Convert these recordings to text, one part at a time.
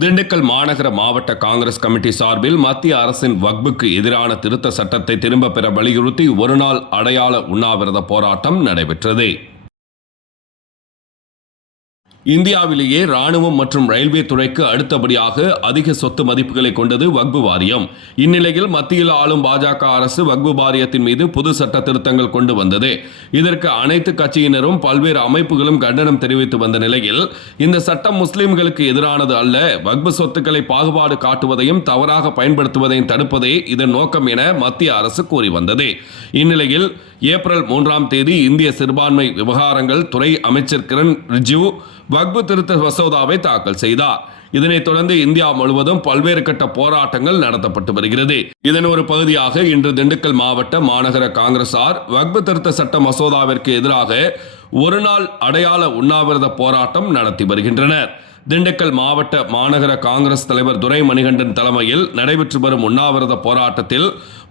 திண்டுக்கல் மாநகர மாவட்ட காங்கிரஸ் கமிட்டி சார்பில் மத்திய அரசின் வக்புக்கு எதிரான திருத்த சட்டத்தை திரும்பப் பெற வலியுறுத்தி ஒருநாள் அடையாள உண்ணாவிரத போராட்டம் நடைபெற்றது. இந்தியாவிலேயே ராணுவம் மற்றும் ரயில்வே துறைக்கு அடுத்தபடியாக அதிக சொத்து மதிப்புகளை கொண்டது வக்பு வாரியம். இந்நிலையில் மத்தியில் ஆளும் பாஜக அரசு வக்பு வாரியத்தின் மீது புது சட்ட திருத்தங்கள் கொண்டு வந்தது. இதற்கு அனைத்து கட்சியினரும் பல்வேறு அமைப்புகளும் கண்டனம் தெரிவித்து வந்த நிலையில் இந்த சட்டம் முஸ்லிம்களுக்கு எதிரானது அல்ல, வக்பு சொத்துக்களை பாகுபாடு காட்டுவதையும் தவறாக பயன்படுத்துவதையும் தடுப்பதே இதன் நோக்கம் என மத்திய அரசு கூறி வந்தது. இந்நிலையில் ஏப்ரல் 3ஆம் தேதி இந்திய சிறுபான்மை விவகாரங்கள் துறை அமைச்சர் கிரண் ரிஜிஜு வக்பு திருத்த மசோதாவை தாக்கல் செய்தார். இதனைத் தொடர்ந்து இந்தியா முழுவதும் பல்வேறு கட்ட போராட்டங்கள் நடத்தப்பட்டு வருகிறது. இதன் ஒரு பகுதியாக இன்று திண்டுக்கல் மாவட்ட மாநகர காங்கிரசார் வக்பு திருத்த சட்ட மசோதாவிற்கு எதிராக ஒருநாள் அடையாள உண்ணாவிரத போராட்டம் நடத்தி வருகின்றனர். திண்டுக்கல் மாவட்ட மாநகர காங்கிரஸ் தலைவர் துரைமணிகண்டன் தலைமையில் நடைபெற்று வரும் உண்ணாவிரத போராட்டத்தில்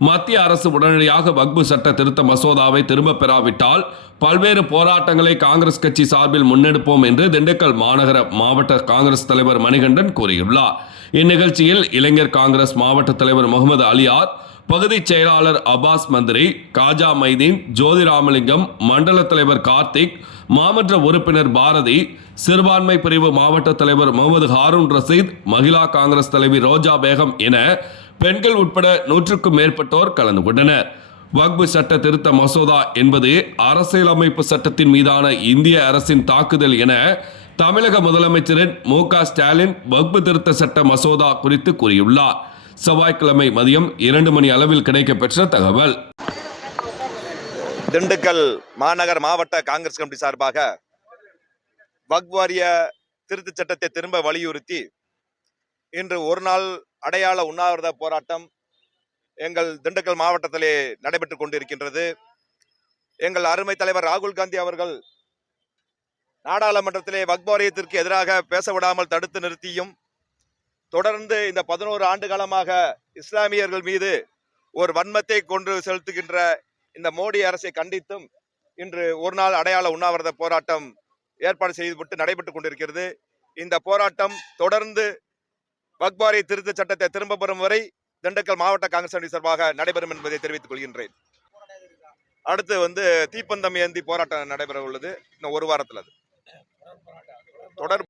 மத்திய அரசு உடனடியாக வக்பு சட்ட திருத்த மசோதாவை திரும்பப் பெறாவிட்டால் பல்வேறு போராட்டங்களை காங்கிரஸ் கட்சி சார்பில் முன்னெடுப்போம் என்று திண்டுக்கல் மாநகர மாவட்ட காங்கிரஸ் தலைவர் மணிகண்டன் கூறியுள்ளார். இந்நிகழ்ச்சியில் இளைஞர் காங்கிரஸ் மாவட்ட தலைவர் முகமது அலியார், பகுதி செயலாளர் அப்பாஸ் மந்திரி, காஜா மைதீன், ஜோதிராமலிங்கம், மண்டல தலைவர் கார்த்திக், மாமன்ற உறுப்பினர் பாரதி, சிறுபான்மை பிரிவு மாவட்ட தலைவர் முகமது ஹாரூன் ரசீத், மகிழா காங்கிரஸ் தலைவி ரோஜா பேகம் என பெண்கள் உட்பட 100க்கும் மேற்பட்டோர் கலந்து கொண்டனர். வக்பு சட்ட திருத்த மசோதா என்பது அரசியலமைப்பு சட்டத்தின் மீதான இந்திய அரசின் தாக்குதல் என தமிழக முதலமைச்சரின் மு.க. ஸ்டாலின் வக்பு திருத்த சட்ட மசோதா குறித்து கூறியுள்ளார். செவ்வாய்க்கிழமை மதியம் 2 மணி அளவில் கிடைக்கப்பெற்ற தகவல். திண்டுக்கல் மாநகர் மாவட்ட காங்கிரஸ் கமிட்டி சார்பாக வக்ஃப் வாரிய திருத்த சட்டத்தை திரும்ப வலியுறுத்தி இன்று ஒரு நாள் அடையாள உண்ணாவிரத போராட்டம் எங்கள் திண்டுக்கல் மாவட்டத்திலே நடைபெற்றுக் கொண்டிருக்கின்றது. எங்கள் அருமை தலைவர் ராகுல் காந்தி அவர்கள் நாடாளுமன்றத்திலே வக்ஃப் வாரியத்திற்கு எதிராக பேச விடாமல் தடுத்து நிறுத்தியும் தொடர்ந்து இந்த 11 ஆண்டு காலமாக இஸ்லாமியர்கள் மீது ஒரு வன்மத்தை கொண்டு செலுத்துகின்ற இந்த மோடி அரசை கண்டித்தும் இன்று ஒரு நாள் அடையாள உண்ணாவிரத போராட்டம் ஏற்பாடு செய்துவிட்டு நடைபெற்றுக் கொண்டிருக்கிறது. இந்த போராட்டம் தொடர்ந்து வக்ஃப் வாரிய திருத்த சட்டத்தை திரும்ப பெறும் வரை திண்டுக்கல் மாவட்ட காங்கிரஸ் கமிட்டி சார்பாக நடைபெறும் என்பதை தெரிவித்துக் கொள்கின்றேன். அடுத்து தீப்பந்தம் ஏந்தி போராட்டம் நடைபெற உள்ளது. இன்னும் ஒரு வாரத்தில் அது தொடர்